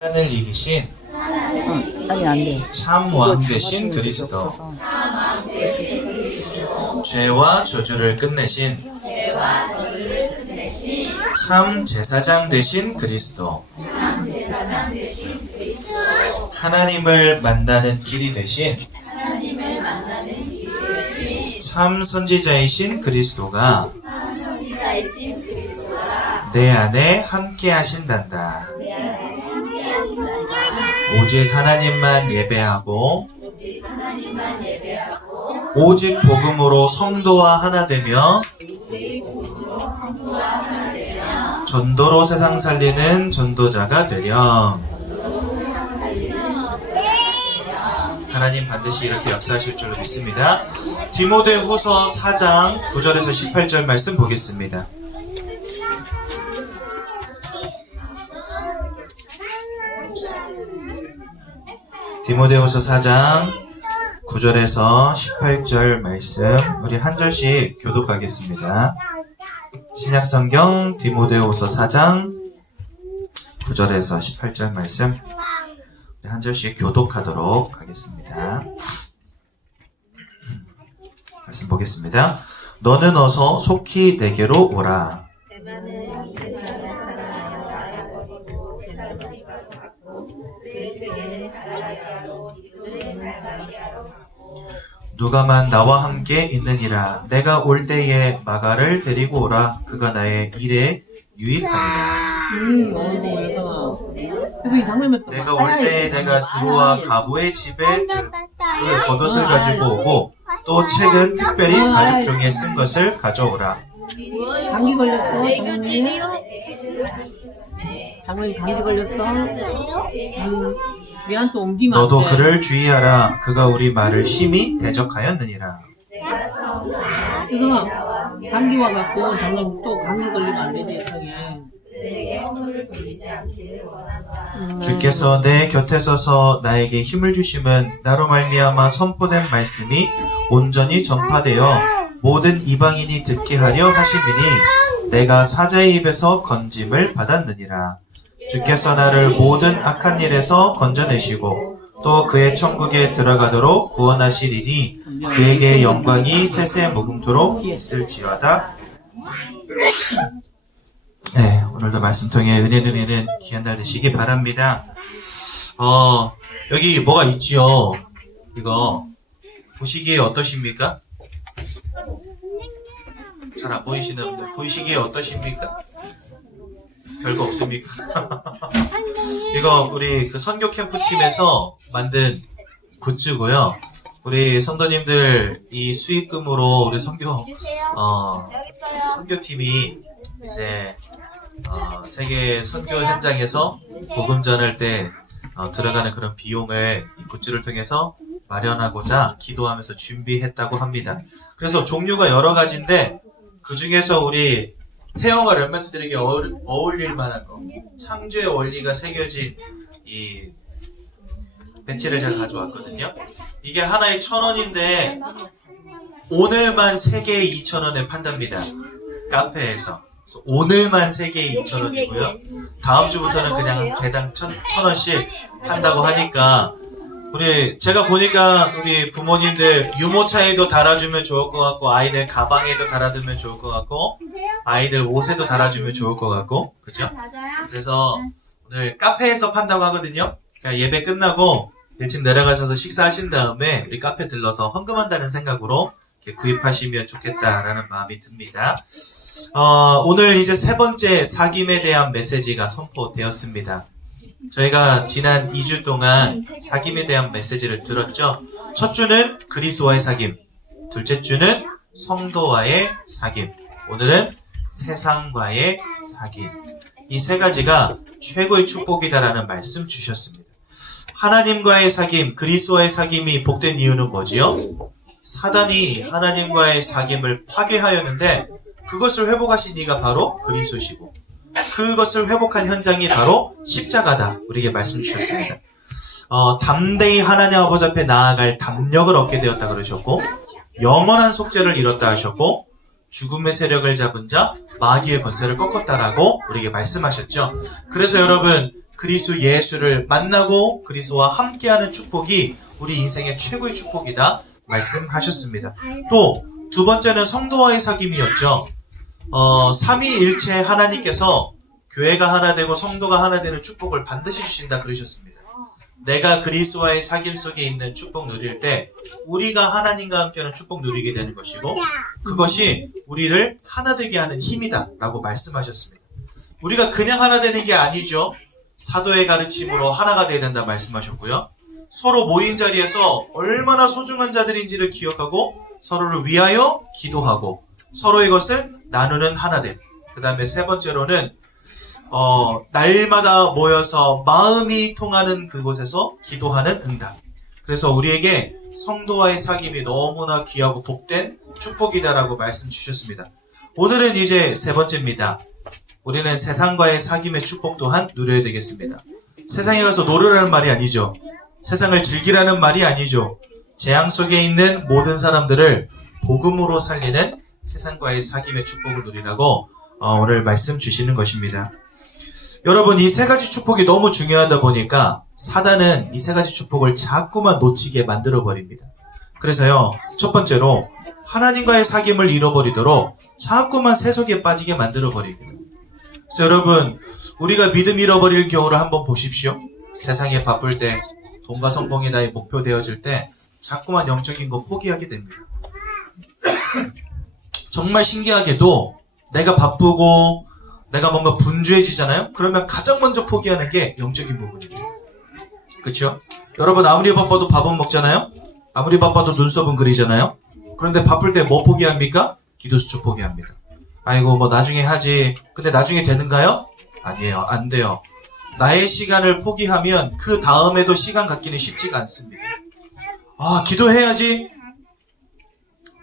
사단을 이기신 아니 안 돼. 참 왕 되신 그리스도, 죄와 저주를 끝내신 참 제사장 되신 그리스도, 하나님을 만나는 길이 되신 참 선지자이신 그리스도가 내 안에 함께 하신단다. 오직 하나님만 예배하고 오직 복음으로 성도와 하나 되며 전도로 세상 살리는 전도자가 되렴. 하나님 반드시 이렇게 역사하실 줄로 믿습니다. 디모데후서 4장 9절에서 18절 말씀 보겠습니다. 디모데후서 4장 9절에서 18절 말씀 우리 한 절씩 교독하겠습니다. 신약성경 디모데후서 4장 9절에서 18절 말씀 우리 한 절씩 교독하도록 하겠습니다. 말씀 보겠습니다. 너는 어서 속히 내게로 오라. 누가만 나와 함께 있느니라. 내가 올 때에 마가를 데리고 오라. 그가 나의 일에 유익하리라. 그래서 이 장면만 내가 올 때에 내가 두루와 가부의 집에 그 겉옷을 가지고 오고 또 책은 특별히 가죽 종이에 쓴 것을 가져오라. 감기 걸렸어. 장모님 감기 걸렸어. 미안 또 옮기면 너도 안 돼. 그를 주의하라. 그가 우리 말을 심히 대적하였느니라. 그래서 감기 와갖고 장모님 또 감기 걸리면 안 되지 세상에. 주께서 내 곁에 서서 나에게 힘을 주심은 나로 말미암아 선포된 말씀이 온전히 전파되어 모든 이방인이 듣게 하려 하심이니 내가 사자의 입에서 건짐을 받았느니라. 주께서 나를 모든 악한 일에서 건져내시고 또 그의 천국에 들어가도록 구원하시리니 그에게 영광이 세세 무궁토록 있을지어다. 네, 오늘도 말씀 통해 은혜 누리는 귀한 날 되시기 바랍니다. 여기 뭐가 있지요? 이거 보시기에 어떠십니까? 잘 안 보이시는 분들 보시기에 어떠십니까? 별거 없습니까? 이거 우리 그 선교 캠프 팀에서 만든 굿즈고요. 우리 성도님들 이 수익금으로 우리 선교팀이 이제 세계 선교 현장에서 복음 전할 때 들어가는 그런 비용을 이 굿즈를 통해서 마련하고자 기도하면서 준비했다고 합니다. 그래서 종류가 여러 가지인데 그 중에서 우리 태영과 렘넌트들에게 어울릴 만한 거, 창조의 원리가 새겨진 이 배지를 제가 가져왔거든요. 이게 하나에 1,000원인데 오늘만 3개에 2,000원에 판답니다. 카페에서. 그래서 오늘만 3개에 2,000원이고요. 다음 주부터는 그냥 개당 1,000원씩 한다고 하니까 제가 보니까 우리 부모님들 유모차에도 달아주면 좋을 것 같고 아이들 가방에도 달아두면 좋을 것 같고 아이들 옷에도 달아주면 좋을 것 같고 그죠? 그래서 오늘 카페에서 판다고 하거든요. 그러니까 예배 끝나고 1층 내려가셔서 식사하신 다음에 우리 카페 들러서 헌금한다는 생각으로 이렇게 구입하시면 좋겠다라는 마음이 듭니다. 오늘 이제 3번째 사귐에 대한 메시지가 선포되었습니다. 저희가 지난 2주 동안 사귐에 대한 메시지를 들었죠. 첫 주는 그리스도와의 사귐, 둘째 주는 성도와의 사귐, 오늘은 세상과의 사귐. 이 세 가지가 최고의 축복이다라는 말씀 주셨습니다. 하나님과의 사귐, 그리스도와의 사귐이 복된 이유는 뭐지요? 사단이 하나님과의 사귐을 파괴하였는데 그것을 회복하신 이가 바로 그리스도시고 그것을 회복한 현장이 바로 십자가다. 우리에게 말씀 주셨습니다. 담대히 하나님 아버지 앞에 나아갈 담력을 얻게 되었다 그러셨고 영원한 속죄를 이뤘다 하셨고 죽음의 세력을 잡은 자 마귀의 권세를 꺾었다라고 우리에게 말씀하셨죠. 그래서 여러분 그리스도 예수를 만나고 그리스도와 함께하는 축복이 우리 인생의 최고의 축복이다 말씀하셨습니다. 또 두 번째는 성도와의 사귐이었죠. 삼위일체 하나님께서 교회가 하나 되고 성도가 하나 되는 축복을 반드시 주신다 그러셨습니다. 내가 그리스도와의 사귐 속에 있는 축복 누릴 때 우리가 하나님과 함께하는 축복 누리게 되는 것이고 그것이 우리를 하나 되게 하는 힘이다 라고 말씀하셨습니다. 우리가 그냥 하나 되는 게 아니죠. 사도의 가르침으로 하나가 되어야 된다 말씀하셨고요. 서로 모인 자리에서 얼마나 소중한 자들인지를 기억하고 서로를 위하여 기도하고 서로의 것을 나누는 하나됨. 그 다음에 세 번째로는 날마다 모여서 마음이 통하는 그곳에서 기도하는 응답. 그래서 우리에게 성도와의 사귐이 너무나 귀하고 복된 축복이다라고 말씀 주셨습니다. 오늘은 이제 세 번째입니다. 우리는 세상과의 사귐의 축복 또한 누려야 되겠습니다. 세상에 가서 놀으라는 말이 아니죠. 세상을 즐기라는 말이 아니죠. 재앙 속에 있는 모든 사람들을 복음으로 살리는 세상과의 사귐의 축복을 누리라고 오늘 말씀 주시는 것입니다. 여러분, 이 세 가지 축복이 너무 중요하다 보니까 사단은 이 세 가지 축복을 자꾸만 놓치게 만들어 버립니다. 그래서요, 첫 번째로 하나님과의 사귐을 잃어버리도록 자꾸만 세속에 빠지게 만들어 버립니다. 그래서 여러분, 우리가 믿음 잃어버릴 경우를 한번 보십시오. 세상에 바쁠 때, 돈과 성공이 나의 목표 되어질 때 자꾸만 영적인 거 포기하게 됩니다. 정말 신기하게도 내가 바쁘고 내가 뭔가 분주해지잖아요? 그러면 가장 먼저 포기하는 게 영적인 부분입니다. 그렇죠? 여러분, 아무리 바빠도 밥은 먹잖아요? 아무리 바빠도 눈썹은 그리잖아요? 그런데 바쁠 때 뭐 포기합니까? 기도수초 포기합니다. 아이고 뭐 나중에 하지. 근데 나중에 되는가요? 아니에요. 안 돼요. 나의 시간을 포기하면 그 다음에도 시간 갖기는 쉽지가 않습니다. 기도해야지.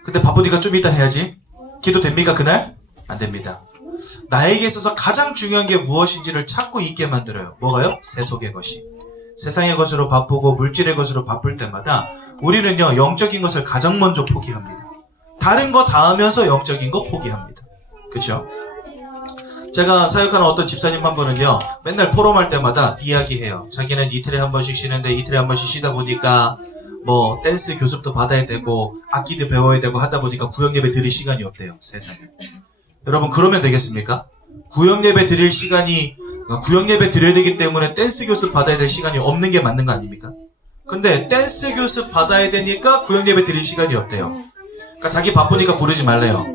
근데 바쁘니까 좀 이따 해야지. 기도 됩니까 그날? 안 됩니다. 나에게 있어서 가장 중요한 게 무엇인지를 찾고 있게 만들어요. 뭐가요? 세속의 것이. 세상의 것으로 바쁘고 물질의 것으로 바쁠 때마다 우리는요, 영적인 것을 가장 먼저 포기합니다. 다른 거 다 하면서 영적인 거 포기합니다. 그쵸? 제가 사역하는 어떤 집사님 한 분은요, 맨날 포럼할 때마다 이야기해요. 자기는 이틀에 한 번씩 쉬는데 이틀에 한 번씩 쉬다 보니까 뭐 댄스 교습도 받아야 되고 악기도 배워야 되고 하다 보니까 구역예배 드릴 시간이 없대요. 세상에. 여러분, 그러면 되겠습니까? 구역예배 드릴 시간이, 구역예배 드려야 되기 때문에 댄스 교습 받아야 될 시간이 없는 게 맞는 거 아닙니까? 근데 댄스 교습 받아야 되니까 구역예배 드릴 시간이 없대요. 그러니까 자기 바쁘니까 부르지 말래요.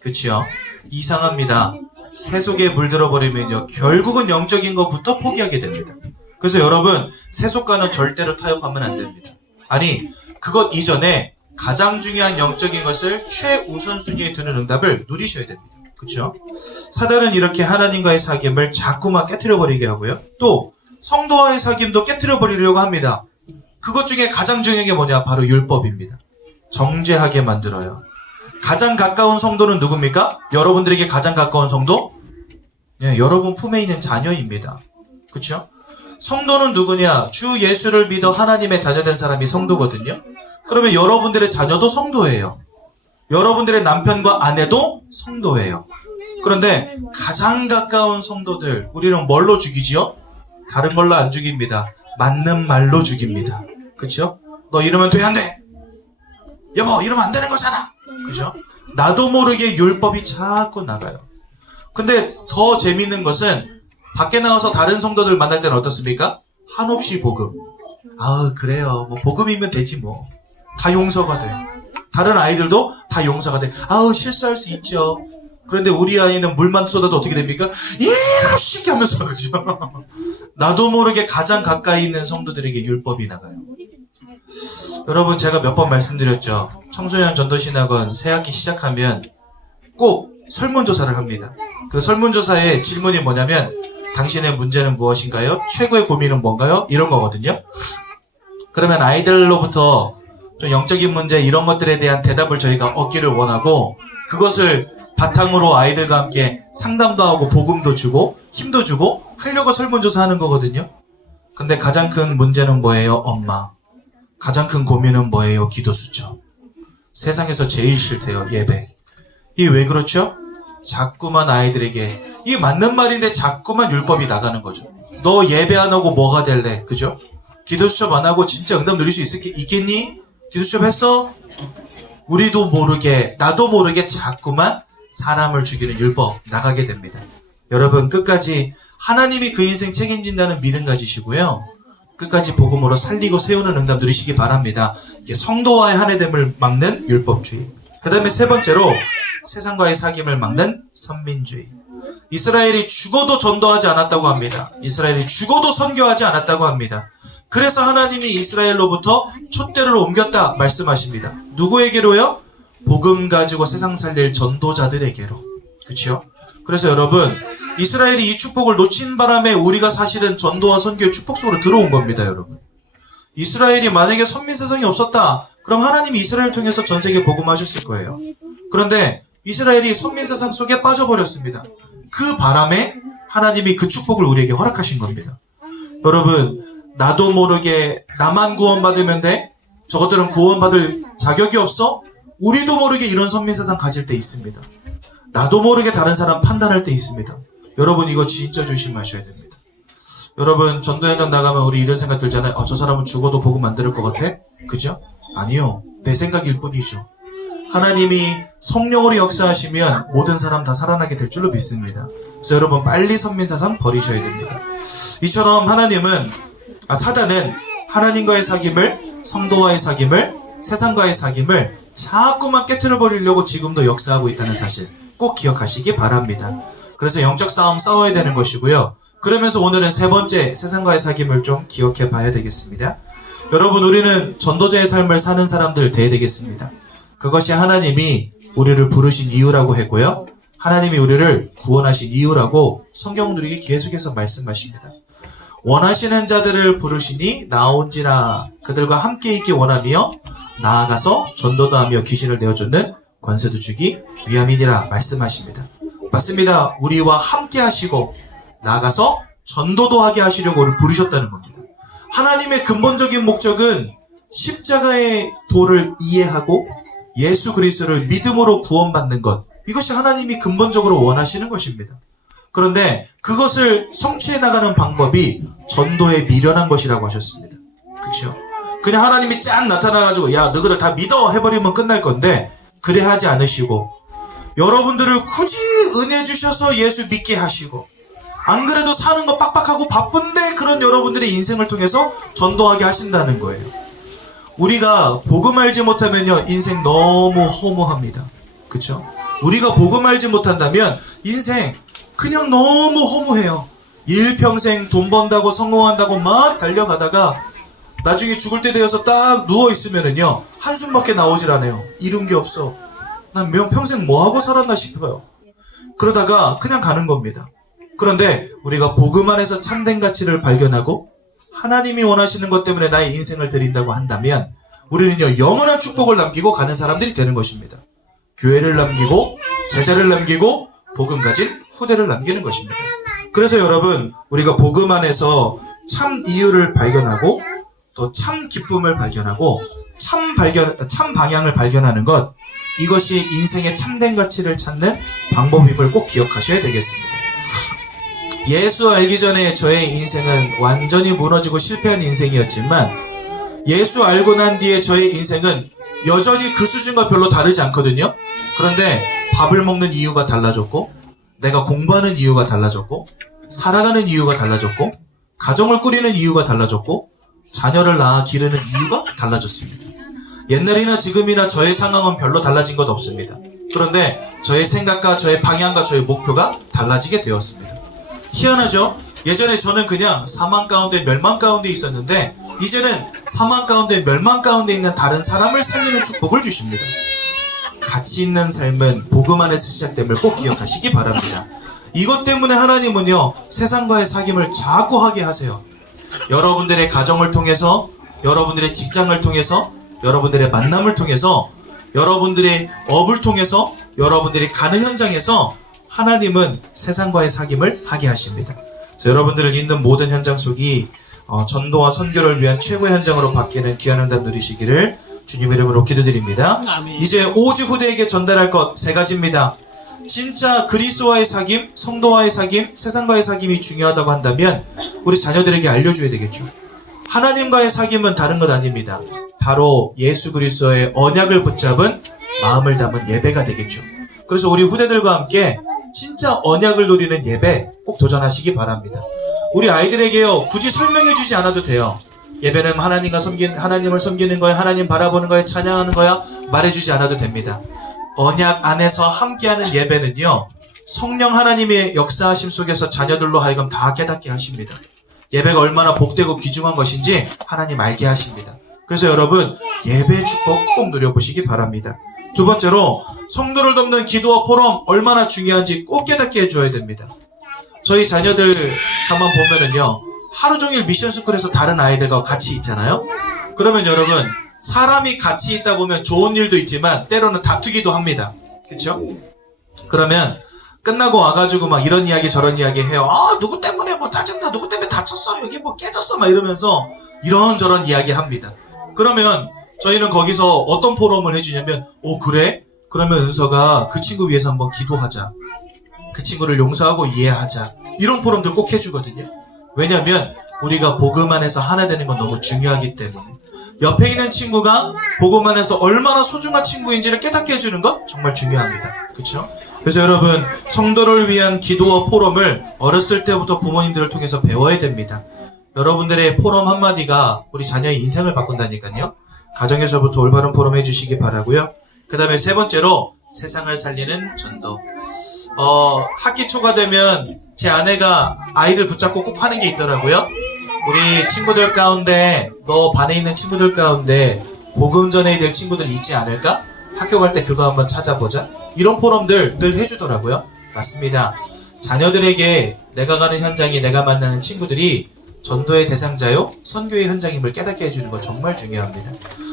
그치요? 이상합니다. 세속에 물들어 버리면요, 결국은 영적인 것부터 포기하게 됩니다. 그래서 여러분, 세속과는 절대로 타협하면 안 됩니다. 아니, 그것 이전에 가장 중요한 영적인 것을 최우선순위에 두는 응답을 누리셔야 됩니다. 그렇죠? 사단은 이렇게 하나님과의 사귐을 자꾸만 깨트려버리게 하고요. 또 성도와의 사귐도 깨트려버리려고 합니다. 그것 중에 가장 중요한 게 뭐냐? 바로 율법입니다. 정죄하게 만들어요. 가장 가까운 성도는 누굽니까? 여러분들에게 가장 가까운 성도? 네, 여러분 품에 있는 자녀입니다. 그렇죠? 성도는 누구냐? 주 예수를 믿어 하나님의 자녀된 사람이 성도거든요. 그러면 여러분들의 자녀도 성도예요. 여러분들의 남편과 아내도 성도예요. 그런데 가장 가까운 성도들, 우리는 뭘로 죽이지요? 다른 걸로 안 죽입니다. 맞는 말로 죽입니다. 그쵸? 너 이러면 돼, 안 돼? 여보, 이러면 안 되는 거잖아. 그죠? 나도 모르게 율법이 자꾸 나가요. 근데 더 재밌는 것은 밖에 나와서 다른 성도들 만날 때는 어떻습니까? 한없이 복음. 그래요. 뭐 복음이면 되지 뭐. 다 용서가 돼. 다른 아이들도 다 용서가 돼. 실수할 수 있죠. 그런데 우리 아이는 물만 쏟아도 어떻게 됩니까? 이렇게 하면서 그죠? 나도 모르게 가장 가까이 있는 성도들에게 율법이 나가요. 여러분, 제가 몇 번 말씀드렸죠. 청소년 전도신학원 새학기 시작하면 꼭 설문조사를 합니다. 그 설문조사의 질문이 뭐냐면, 당신의 문제는 무엇인가요? 최고의 고민은 뭔가요? 이런 거거든요. 그러면 아이들로부터 좀 영적인 문제 이런 것들에 대한 대답을 저희가 얻기를 원하고, 그것을 바탕으로 아이들과 함께 상담도 하고 복음도 주고 힘도 주고 하려고 설문조사하는 거거든요. 근데 가장 큰 문제는 뭐예요? 엄마. 가장 큰 고민은 뭐예요? 기도수죠. 세상에서 제일 싫대요. 예배. 이게 왜 그렇죠? 자꾸만 아이들에게, 이게 맞는 말인데 자꾸만 율법이 나가는 거죠. 너 예배 안 하고 뭐가 될래? 그죠? 기도 수첩 안 하고 진짜 응답 누릴 수 있겠니? 기도 수첩 했어? 우리도 모르게, 나도 모르게 자꾸만 사람을 죽이는 율법 나가게 됩니다. 여러분, 끝까지 하나님이 그 인생 책임진다는 믿음 가지시고요. 끝까지 복음으로 살리고 세우는 응답 누리시기 바랍니다. 이게 성도와의 한해됨을 막는 율법주의. 그 다음에 세 번째로 세상과의 사귐을 막는 선민주의. 이스라엘이 죽어도 전도하지 않았다고 합니다. 이스라엘이 죽어도 선교하지 않았다고 합니다. 그래서 하나님이 이스라엘로부터 촛대를 옮겼다 말씀하십니다. 누구에게로요? 복음 가지고 세상 살릴 전도자들에게로. 그렇죠? 그래서 여러분, 이스라엘이 이 축복을 놓친 바람에 우리가 사실은 전도와 선교의 축복 속으로 들어온 겁니다, 여러분. 이스라엘이 만약에 선민세상이 없었다, 그럼 하나님이 이스라엘을 통해서 전 세계에 복음하셨을 거예요. 그런데 이스라엘이 선민세상 속에 빠져버렸습니다. 그 바람에 하나님이 그 축복을 우리에게 허락하신 겁니다. 여러분, 나도 모르게 나만 구원받으면 돼? 저것들은 구원받을 자격이 없어? 우리도 모르게 이런 선민세상 가질 때 있습니다. 나도 모르게 다른 사람 판단할 때 있습니다. 여러분, 이거 진짜 조심하셔야 됩니다. 여러분, 전도현장 나가면 우리 이런 생각 들잖아요. 저 사람은 죽어도 복음 안 들을 것 같아? 그죠? 아니요. 내 생각일 뿐이죠. 하나님이 성령으로 역사하시면 모든 사람 다 살아나게 될 줄로 믿습니다. 그래서 여러분, 빨리 선민사상 버리셔야 됩니다. 이처럼 사단은 하나님과의 사귐을, 성도와의 사귐을, 세상과의 사귐을 자꾸만 깨트려 버리려고 지금도 역사하고 있다는 사실 꼭 기억하시기 바랍니다. 그래서 영적 싸움 싸워야 되는 것이고요. 그러면서 오늘은 세 번째, 세상과의 사귐을 좀 기억해 봐야 되겠습니다. 여러분, 우리는 전도자의 삶을 사는 사람들 돼야 되겠습니다. 그것이 하나님이 우리를 부르신 이유라고 했고요. 하나님이 우리를 구원하신 이유라고 성경들이 계속해서 말씀하십니다. 원하시는 자들을 부르시니 나온지라, 그들과 함께 있기 원하며 나아가서 전도도 하며 귀신을 내어쫓는 권세도 주기 위함이니라 말씀하십니다. 맞습니다. 우리와 함께 하시고 나아가서 전도도 하게 하시려고 우리를 부르셨다는 겁니다. 하나님의 근본적인 목적은 십자가의 도를 이해하고 예수 그리스도를 믿음으로 구원받는 것, 이것이 하나님이 근본적으로 원하시는 것입니다. 그런데 그것을 성취해 나가는 방법이 전도에 미련한 것이라고 하셨습니다. 그렇죠? 그냥 하나님이 쫙 나타나가지고 야, 너희들 다 믿어 해버리면 끝날 건데, 그래 하지 않으시고 여러분들을 굳이 은혜 주셔서 예수 믿게 하시고, 안 그래도 사는 거 빡빡하고 바쁜데 그런 여러분들의 인생을 통해서 전도하게 하신다는 거예요. 우리가 복음 알지 못하면요, 인생 너무 허무합니다. 그쵸? 우리가 복음 알지 못한다면 인생 그냥 너무 허무해요. 일평생 돈 번다고 성공한다고 막 달려가다가 나중에 죽을 때 되어서 딱 누워있으면은요, 한숨밖에 나오질 않아요. 이룬 게 없어. 난 평생 뭐하고 살았나 싶어요. 그러다가 그냥 가는 겁니다. 그런데 우리가 복음 안에서 참된 가치를 발견하고 하나님이 원하시는 것 때문에 나의 인생을 드린다고 한다면 우리는요, 영원한 축복을 남기고 가는 사람들이 되는 것입니다. 교회를 남기고 제자를 남기고 복음 가진 후대를 남기는 것입니다. 그래서 여러분, 우리가 복음 안에서 참 이유를 발견하고 또 참 기쁨을 발견하고 참 방향을 발견하는 것, 이것이 인생의 참된 가치를 찾는 방법임을 꼭 기억하셔야 되겠습니다. 예수 알기 전에 저의 인생은 완전히 무너지고 실패한 인생이었지만, 예수 알고 난 뒤에 저의 인생은 여전히 그 수준과 별로 다르지 않거든요. 그런데 밥을 먹는 이유가 달라졌고, 내가 공부하는 이유가 달라졌고, 살아가는 이유가 달라졌고, 가정을 꾸리는 이유가 달라졌고, 자녀를 낳아 기르는 이유가 달라졌습니다. 옛날이나 지금이나 저의 상황은 별로 달라진 것 없습니다. 그런데 저의 생각과 저의 방향과 저의 목표가 달라지게 되었습니다. 희한하죠? 예전에 저는 그냥 사망 가운데 멸망 가운데 있었는데, 이제는 사망 가운데 멸망 가운데 있는 다른 사람을 살리는 축복을 주십니다. 가치 있는 삶은 복음 안에서 시작됨을 꼭 기억하시기 바랍니다. 이것 때문에 하나님은요, 세상과의 사귐을 자꾸 하게 하세요. 여러분들의 가정을 통해서, 여러분들의 직장을 통해서, 여러분들의 만남을 통해서, 여러분들의 업을 통해서, 여러분들이 가는 현장에서 하나님은 세상과의 사귐을 하게 하십니다. 그래서 여러분들을 있는 모든 현장 속이 전도와 선교를 위한 최고의 현장으로 바뀌는 귀한 응답 누리시기를 주님의 이름으로 기도드립니다. 아멘. 이제 오직 후대에게 전달할 것 세 가지입니다. 진짜 그리스도와의 사귐, 성도와의 사귐, 세상과의 사귐이 중요하다고 한다면 우리 자녀들에게 알려줘야 되겠죠. 하나님과의 사귐은 다른 것 아닙니다. 바로 예수 그리스도의 언약을 붙잡은 마음을 담은 예배가 되겠죠. 그래서 우리 후대들과 함께 진짜 언약을 누리는 예배 꼭 도전하시기 바랍니다. 우리 아이들에게요, 굳이 설명해 주지 않아도 돼요. 예배는 하나님을 섬기는 거야, 하나님 바라보는 거야, 찬양하는 거야, 말해주지 않아도 됩니다. 언약 안에서 함께하는 예배는요, 성령 하나님의 역사하심 속에서 자녀들로 하여금 다 깨닫게 하십니다. 예배가 얼마나 복되고 귀중한 것인지 하나님 알게 하십니다. 그래서 여러분, 예배의 축복 꼭 누려보시기 바랍니다. 두 번째로, 성도를 돕는 기도와 포럼 얼마나 중요한지 꼭 깨닫게 해줘야 됩니다. 저희 자녀들 가만 보면은요, 하루 종일 미션스쿨에서 다른 아이들과 같이 있잖아요. 그러면 여러분, 사람이 같이 있다 보면 좋은 일도 있지만 때로는 다투기도 합니다. 그쵸? 그러면 끝나고 와가지고 막 이런 이야기 저런 이야기 해요. 아, 누구 때문에 뭐 짜증나, 누구 때문에 다쳤어, 여기 뭐 깨졌어, 막 이러면서 이런저런 이야기 합니다. 그러면 저희는 거기서 어떤 포럼을 해주냐면, 오, 그래? 그러면 은서가 그 친구 위해서 한번 기도하자. 그 친구를 용서하고 이해하자. 이런 포럼들 꼭 해주거든요. 왜냐면 우리가 복음 안에서 하나 되는 건 너무 중요하기 때문에. 옆에 있는 친구가 복음 안에서 얼마나 소중한 친구인지를 깨닫게 해주는 것 정말 중요합니다. 그렇죠? 그래서 여러분, 성도를 위한 기도와 포럼을 어렸을 때부터 부모님들을 통해서 배워야 됩니다. 여러분들의 포럼 한마디가 우리 자녀의 인생을 바꾼다니까요. 가정에서부터 올바른 포럼 해주시기 바라고요. 그 다음에 세 번째로, 세상을 살리는 전도. 학기 초가 되면 제 아내가 아이들 붙잡고 꼭 하는 게 있더라고요. 우리 친구들 가운데, 너 반에 있는 친구들 가운데 복음 전해야 될 친구들 있지 않을까? 학교 갈 때 그거 한번 찾아보자. 이런 포럼들 늘 해주더라고요. 맞습니다. 자녀들에게 내가 가는 현장이 내가 만나는 친구들이 전도의 대상자요, 선교의 현장임을 깨닫게 해주는 거 정말 중요합니다.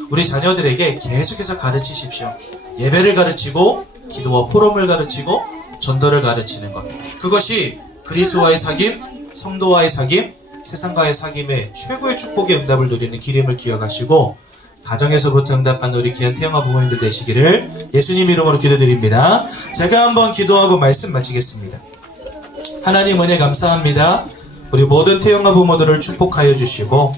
우리 자녀들에게 계속해서 가르치십시오. 예배를 가르치고, 기도와 포럼을 가르치고, 전도를 가르치는 것. 그것이 그리스도와의 사귐, 성도와의 사귐, 세상과의 사귐의 최고의 축복의 응답을 누리는 길임을 기억하시고, 가정에서부터 응답받는 우리 귀한 태영아 부모님들 되시기를 예수님 이름으로 기도드립니다. 제가 한번 기도하고 말씀 마치겠습니다. 하나님 은혜 감사합니다. 우리 모든 태영아 부모들을 축복하여 주시고,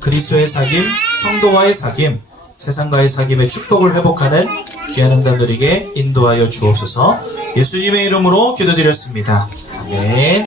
그리스도의 사귐, 성도와의 사귐, 세상과의 사귐의 축복을 회복하는 귀한 응답 누리게 인도하여 주옵소서. 예수님의 이름으로 기도드렸습니다. 아멘.